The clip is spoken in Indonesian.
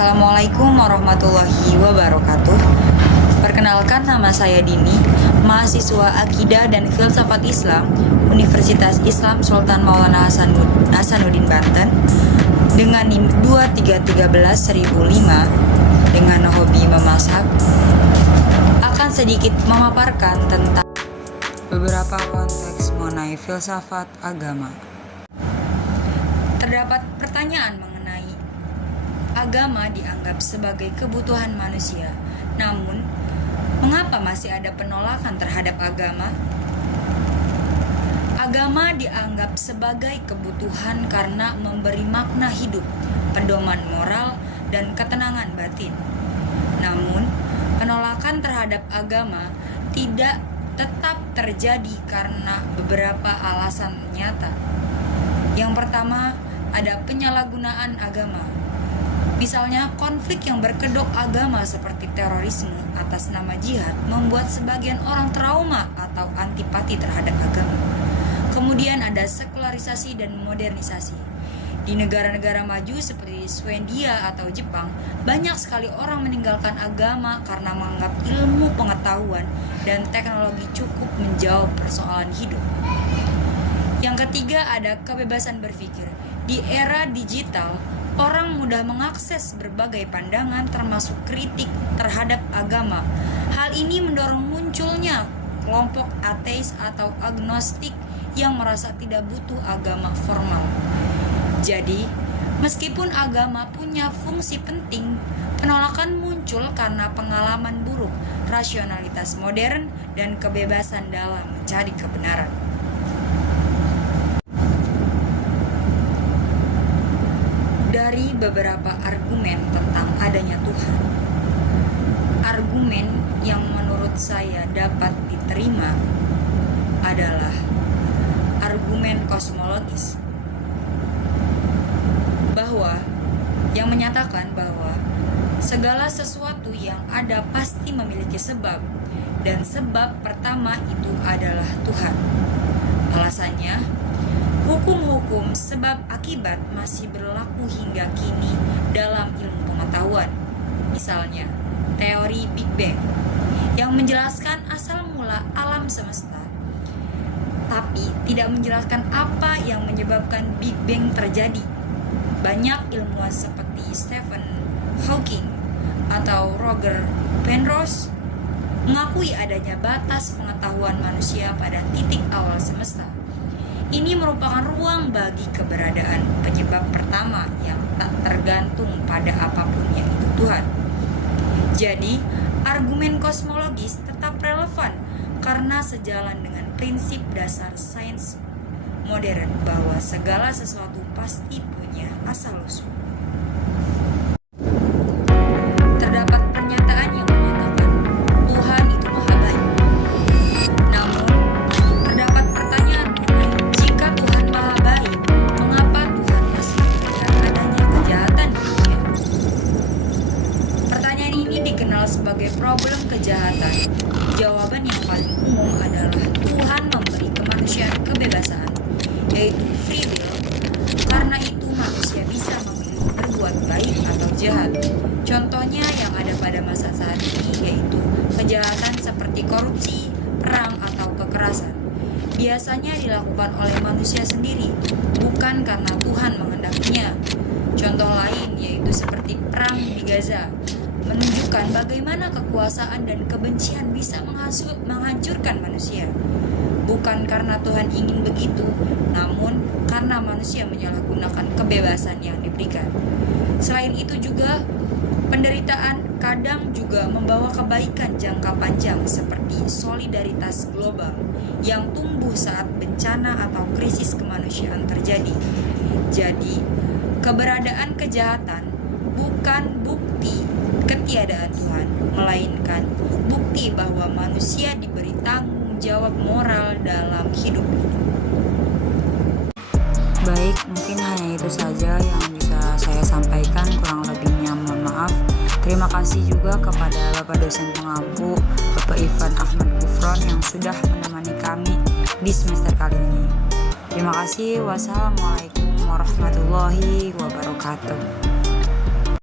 Assalamualaikum warahmatullahi wabarakatuh. Perkenalkan, nama saya Dini, mahasiswa Akidah dan Filsafat Islam Universitas Islam Sultan Maulana Hasanuddin Banten dengan NIM 2313-1005 dengan hobi memasak. Akan sedikit memaparkan tentang beberapa konteks mengenai filsafat agama. Terdapat pertanyaan mengenai agama dianggap sebagai kebutuhan manusia. Namun, mengapa masih ada penolakan terhadap agama? Agama dianggap sebagai kebutuhan karena memberi makna hidup, pedoman moral, dan ketenangan batin. Namun, penolakan terhadap agama tidak tetap terjadi karena beberapa alasan nyata. Yang pertama, ada penyalahgunaan agama. Misalnya, konflik yang berkedok agama seperti terorisme atas nama jihad membuat sebagian orang trauma atau antipati terhadap agama. Kemudian ada sekularisasi dan modernisasi. Di negara-negara maju seperti Swedia atau Jepang, banyak sekali orang meninggalkan agama karena menganggap ilmu pengetahuan dan teknologi cukup menjawab persoalan hidup. Yang ketiga, ada kebebasan berpikir. Di era digital, orang mudah mengakses berbagai pandangan termasuk kritik terhadap agama. Hal ini mendorong munculnya kelompok ateis atau agnostik yang merasa tidak butuh agama formal. Jadi, meskipun agama punya fungsi penting, penolakan muncul karena pengalaman buruk, rasionalitas modern, dan kebebasan dalam mencari kebenaran. Dari beberapa argumen tentang adanya Tuhan, argumen yang menurut saya dapat diterima adalah argumen kosmologis, bahwa yang menyatakan bahwa segala sesuatu yang ada pasti memiliki sebab, dan sebab pertama itu adalah Tuhan. Alasannya, hukum-hukum sebab akibat masih berlaku hingga kini dalam ilmu pengetahuan. Misalnya, teori Big Bang yang menjelaskan asal mula alam semesta, tapi tidak menjelaskan apa yang menyebabkan Big Bang terjadi. Banyak ilmuwan seperti Stephen Hawking atau Roger Penrose mengakui adanya batas pengetahuan manusia pada titik awal semesta. Ini merupakan ruang bagi keberadaan penyebab pertama yang tak tergantung pada apapun, yaitu Tuhan. Jadi, argumen kosmologis tetap relevan karena sejalan dengan prinsip dasar sains modern bahwa segala sesuatu pasti punya asal-usul. Terdapat pernyataan yang menyatakan Tuhan itu maha baik. Namun, terdapat pertanyaan mengenai jika Tuhan maha baik, mengapa Tuhan masih melihat adanya kejahatan di dunia? Pertanyaan ini dikenal sebagai problem kejahatan. Jawaban yang paling umum adalah Tuhan memberi kemanusiaan kebebasan, yaitu free will. Karena itu manusia bisa memilih berbuat baik atau jahat. Contohnya yang ada pada masa saat ini yaitu kejahatan seperti korupsi, perang, atau kekerasan. Biasanya dilakukan oleh manusia sendiri, bukan karena Tuhan menghendakinya. Contoh lain yaitu seperti perang di Gaza, menunjukkan bagaimana kekuasaan dan kebencian bisa menghancurkan manusia. Bukan karena Tuhan ingin begitu, namun karena manusia menyalahgunakan kebebasan yang diberikan. Selain itu juga, penderitaan kadang juga membawa kebaikan jangka panjang seperti solidaritas global yang tumbuh saat bencana atau krisis kemanusiaan terjadi. Jadi, keberadaan kejahatan bukan bukti ketiadaan Tuhan, melainkan bukti bahwa manusia diberi tanggung jawab moral dalam hidup ini. Baik, mungkin hanya itu saja yang bisa saya sampaikan, kurang lebihnya mohon maaf. Terima kasih juga kepada Bapak dosen pengampu, Bapak Ivan Ahmad Gufron yang sudah menemani kami di semester kali ini. Terima kasih. Wassalamualaikum warahmatullahi wabarakatuh.